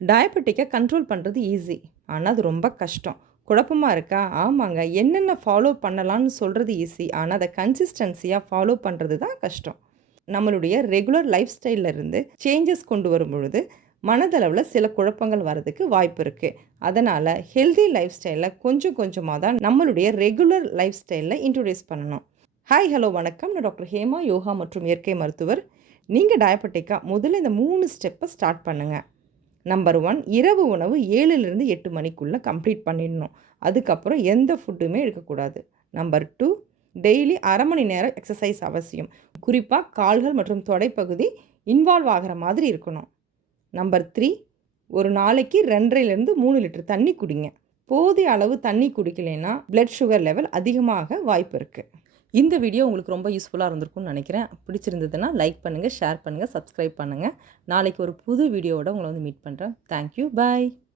டயபெட்டிக்கை control பண்ணுறது easy. ஆனா அது ரொம்ப கஷ்டம். குழப்பமா இருக்கா? ஆமாங்க. என்னென்ன ஃபாலோ பண்ணலான்னு சொல்றது ஈஸி. ஆனா அத கன்சிஸ்டன்சியா ஃபாலோ பண்ணுறது தான் கஷ்டம். நம்மளுடைய ரெகுலர் லைஃப் ஸ்டைல்ல இருந்து சேஞ்சஸ் கொண்டு வரும்பொழுது, மனதளவுல சில குழப்பங்கள் வரதுக்கு வாய்ப்பு இருக்கு. அதனால ஹெல்தி லைஃப் ஸ்டைல கொஞ்சம் கொஞ்சமா தான் நம்மளுடைய ரெகுலர் லைஃப் ஸ்டைல்ல இன்ட்ரோடியூஸ் பண்ணணும். ஹாய், ஹலோ, வணக்கம். நான் டாக்டர் ஹேமா, யோகா மற்றும் இயற்கை மருத்துவர். நீங்க டயபெட்டிக்கா முதல்ல இந்த 3 ஸ்டெப்ப ஸ்டார்ட் பண்ணுங்க. நம்பர் 1, இரவு உணவு 7லிருந்து 8 மணிக்குள்ள கம்ப்ளீட் பண்ணிடணும். அதுக்கப்புறம் எந்த ஃபுட்டுமே எடுக்கக்கூடாது. நம்பர் 2, டெய்லி 1/2 மணி நேரம் எக்சர்சைஸ் அவசியம். குறிப்பா கால்கள் மற்றும் தொடைப்பகுதி இன்வால்வ் ஆகுற மாதிரி இருக்கணும். நம்பர் 3, ஒரு நாளைக்கு 2.5லிருந்து 3 லிட்டர் தண்ணி குடிங்க. போதிய அளவு தண்ணி குடிக்கலைன்னா பிளட் சுகர் லெவல் அதிகமாக வாய்ப்பு இருக்கு. இந்த வீடியோ உங்களுக்கு ரொம்ப யூஸ்ஃபுல்லாக இருந்திருக்கும்னு நினைக்கிறேன். பிடிச்சிருந்ததுன்னா லைக் பண்ணுங்கள், ஷேர் பண்ணுங்கள், சப்ஸ்கிரைப் பண்ணுங்கள். நாளைக்கு ஒரு புது வீடியோவோட உங்களை வந்து மீட் பண்ணுறேன். தேங்க்யூ, பாய்.